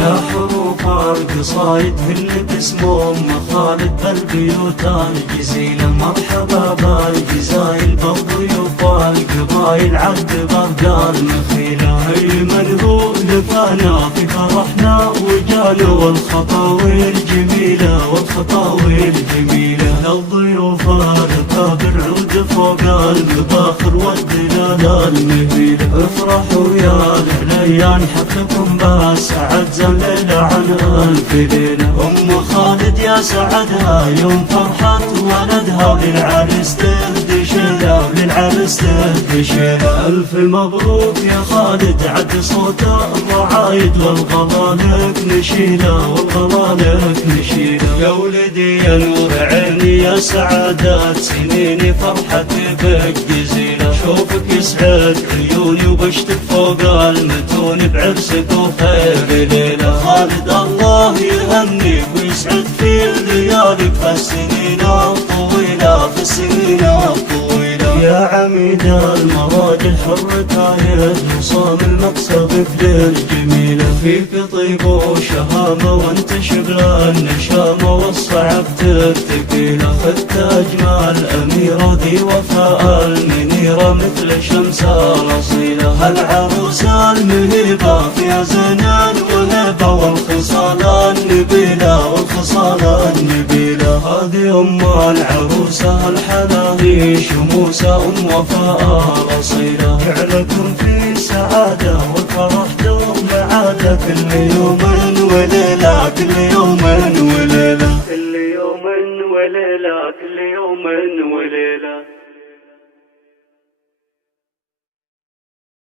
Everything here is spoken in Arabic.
يا حروف القصايد اللي باسم ام خالد بالبيوت الجزيلة، مرحبا بالجزايل بالضيوف القبايل عد بغداد مخيلة. من هو لفانا في فرحنا وجانا والخطاوي الجميلة والخطاوي الجميلة، للضيوف الأكابر عود فوق المباخر والدلالة المهيلة. افرحوا يا العليان حفلكم بسعد زليلة عن ألف ليلة. أم خالد يا سعدها يوم فرحة ولدها، للعرس تهدي شيلة وللعرس تهدي شيلة. ألف مبروك يا خالد عد صوت الرعايد، والغلا لك نشيلة والغلا لك نشيلة. يا ولدي يا نور عيني يا سعادة سنيني فرحتي بك جزيلة. شوفك يسعد عيوني وبشتك فوق المتون بعرسك وخير ليلة. خالد الله يهنيك ويسعد في ليالك في السنين الطويلة في السنين الطويلة. يا عميد المراجل حر تايد وصام المكسب للجميلة، فيك طيب وشهامة وانت شبل النشامة والصعب الثقيلة. خذت أجمل أميرة ذي وفاء المنيرة مثل شمس الأصيلة. هالعروسة المهيبة فيها زنان وهبة والخصال النبيلة والخصال النبيلة. هذه أم العروسة الحلاهي شموسة أم وفاء الأصيلة. جعلكم في سعادة والفرح دوم عادة، كل يوم وليلة كل يوم وليلة كل يوم وليلة كل يوم وليلة.